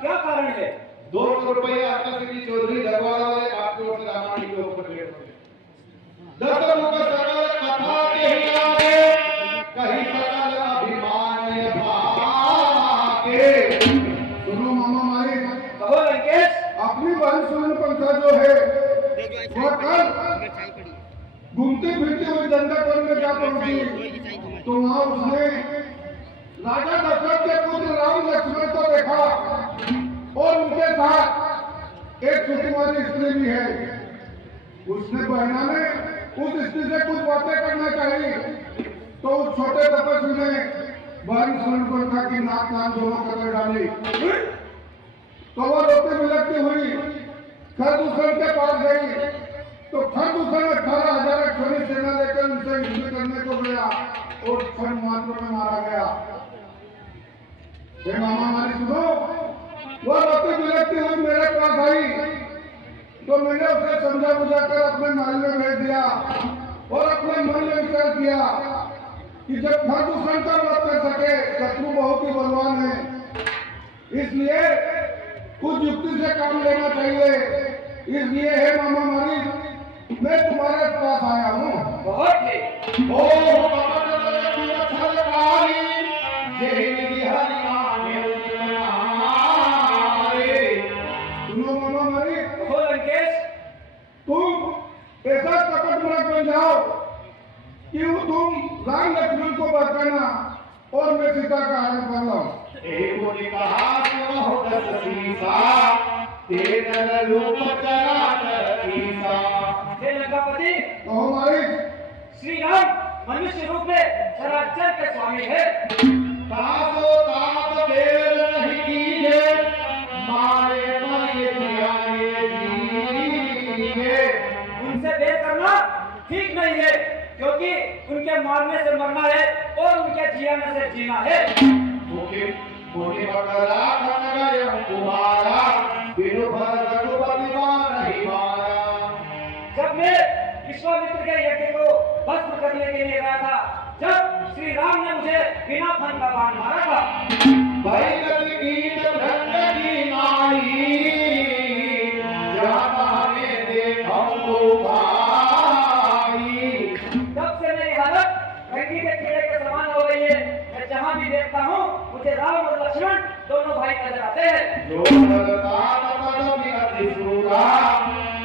क्या कारण है? 200 रुपये आपका श्री चौधरी दरबार वाले आपके ओर से रामायण के ऊपर भेंट हो गए। 10 मुख सकल कथा के ही आगे कहीं सकल अभिमान भागे। सुनो मामा मारी, कहो लंकेश। अपनी बहन सूर्यपंखा जो है वह कल घूमती फिरती हुई दंडकवन में क्या पहुंची तो वहां उसने राजा दशरथ के पुत्र राम लक्ष्मण को देखा और उनके साथ एक सुकुमारी स्त्री भी है। उसने बहना ने उस स्त्री से कुछ बातें करना चाहिए तो उस छोटे तपस्वी ने बहन सूर्यपंखा की नाक कान दोनों कतर डाली। तो वह रोती बिलखती हुई खरदूषण के पास गई तो खरदूषण 18,000 अक्षरी सेना लेकर उनसे युद्ध करने को गया और क्षण मात्र में मारा गया। हे मामा हमारी सुनो, वह रोती बिलखती हुई मेरे पास आई तो मैंने उसे समझा बुझाकर अपने महल में भेज दिया और अपने मन में विचार किया कि जब खरदूषण का वध कर सके शत्रु बहुत ही बलवान है, इसलिए कुछ युक्ति से काम लेना चाहिए। इसलिए हे मामा मारी मैं तुम्हारे पास आया हूँ। बहुत ही ओ छलकारी जेहि हरियाणे उतनारे। सुनो मामा मारी, कहो लंकेश। तुम ऐसा कपट मत बन जाओ कि तुम राम लक्ष्मण को बचाना और मैं सीता का हरण कर लाऊं। एक ने कहा सुनो दस सीसा तेरा रूप चराचर ईसा। हे लंकापति, कहो मारी, श्री राम मनुष्य रूप में चराचर के स्वामी है। तासो तात देर नहीं कीजे मारे पर ये जियाए जीए। उनसे देर करना ठीक नहीं है क्योंकि उनके मारने से मरना है और उनके जियाने से जीना है। भूखे भूखे बकरा खन गए कुमारा बिनु भर रघुपति नहीं मारा। जब मैं विश्वामित्र के यज्ञ को भस्म करने के लिए गया था, जब श्री राम ने मुझे बिना फन का बाण मारा था। भाई गति गीत भ्रंग की नाई जाता ने देखो तो भाई। तब से मेरी हालत रंगी के कीड़े के समान हो गई है। मैं जहाँ भी देखता हूँ मुझे राम और लक्ष्मण दोनों भाई नजर आते हैं। जो बलदान कदम अति सूरा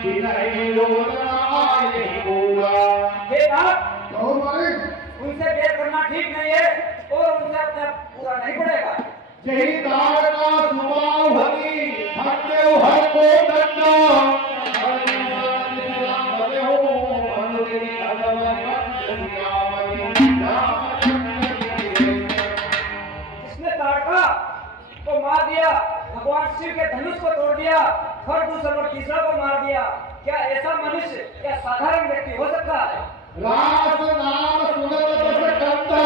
बिनहि लोचना आए पूरा। हे नाथ, कहो मारी, उनसे देर करना ठीक नहीं है और उनसे अपना पूरा नहीं पड़ेगा। जही तार का सुबाव भरी हटे हर को दंडा हरि नाम राम भले हो अनुदिन अदम जिसने ताड़का को मार दिया, भगवान शिव के धनुष को तोड़ दिया, खरदूषण और तीसरा को मार दिया, क्या ऐसा मनुष्य क्या साधारण व्यक्ति हो सकता है? रास नाम सुनत बस कंता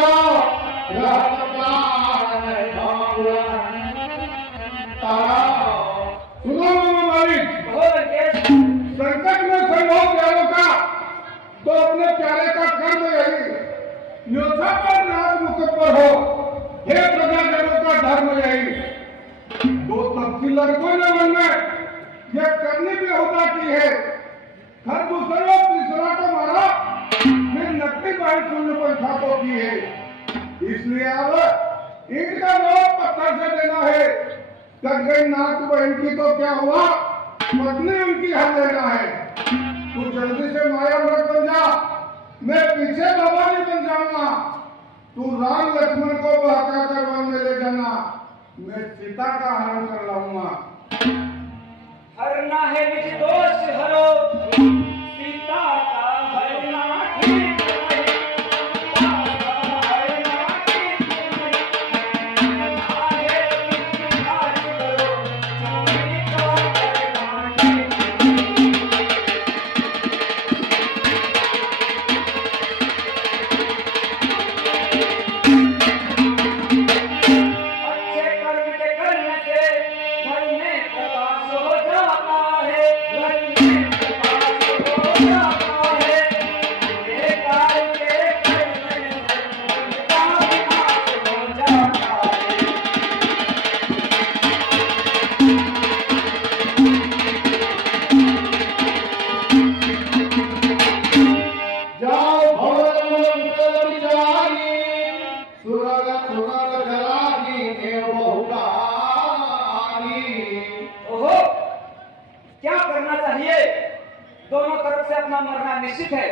रहत प्राण भावना तारा। सुनो मामा मारी, हो लंकेश। संकट में संभव प्यारों का तो अपने प्यारे का कर्म यही योद्धा पर राज मुकुट पर हो, हे प्रजाजनों का धर्म यही। दो तफसीलर कोई न मन में यह करने की होता की है। खरदूषण और तीसरा को मारा, फिर नकली बाई सूर्यपंखा को की है। इसलिए अब ईंट का जवाब पत्थर से देना है। कट गई नाक बहन की तो क्या हुआ, पत्नी उनकी हल लेना है। तू जल्दी से माया व्रत बन जा, मैं पीछे बाबा नहीं बन जाऊंगा। तू राम लक्ष्मण को बहका कर वन में ले जाना, मैं सीता का हरण कर लाऊंगा। हरना है निज दोष हरो, सीता का हरना ठीक नहीं। सीता का हरना ठीक नहीं। आए बिन कार्य करो, चोरी का हरना ठीक नहीं। अच्छे कर्म के करने से घर में प्रकाश हो जाता है। घर में सुनत जराही ने बहुरानी। ओहो, क्या करना चाहिए? दोनों तरफ से अपना मरना निश्चित है।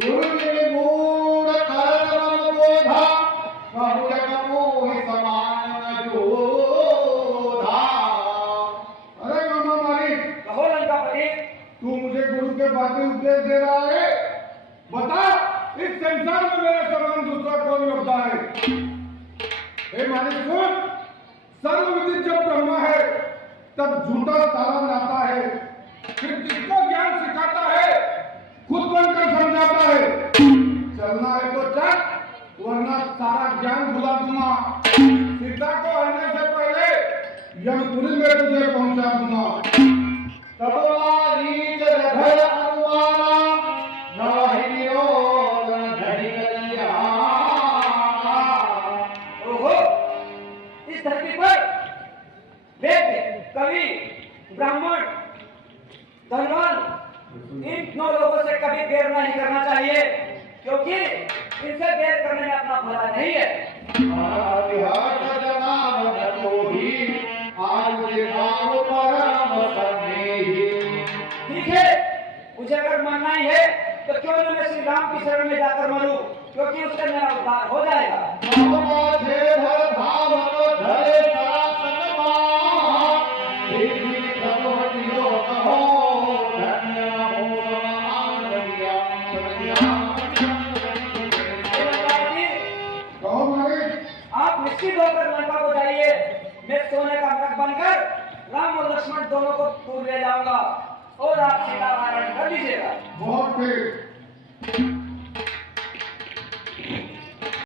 गुरु ने मूढ़ कर्म बोधा, कहु जग मोहि समान न जोधा। अरे मामा मालिक, कहो लंकापति। तू मुझे गुरु के बातें उपदेश दे रहा है? बता, इस संसार में मेरे समान दूसरा कौन योद्धा है? हे मालिक सुन, सर्वविदित जब ब्रह्मा है तब झूठा सारा नाता है, फिर किसको ज्ञान सिखाता है, खुद बनकर समझाता है। चलना है तो चल, वरना सारा ज्ञान भुला दूंगा। सीता को आने से पहले यमपुरी में तुझे पहुंचा दूंगा। तब रीत रघर अनुमाना, नाहि निरोध न धरि कल्याण। ओहो, इस धरती पर वेद, कवि, ब्राह्मण, धनवान, इन 9 लोगों से कभी बैर नहीं करना चाहिए, क्योंकि इनसे बैर करने में अपना भला नहीं है। आदिहास जनाम न कोही, आज के नाम परम सन्निहि। ठीक है, मुझे अगर मानना ही है तो क्यों न मैं श्री राम की शरण में जाकर मरूं, क्योंकि उससे मेरा उद्धार हो जाएगा। ममता छेदर धावत धरे सरासन माह, देवी प्रभुतियो कहो, धन्य हो समान रहिया कहो मालिक, आप निश्चित होकर लंका को जाइए। मैं सोने का मृग बनकर राम और लक्ष्मण दोनों को दूर ले जाऊंगा और आप सीता हरण कर लीजिएगा। बहुत ठीक।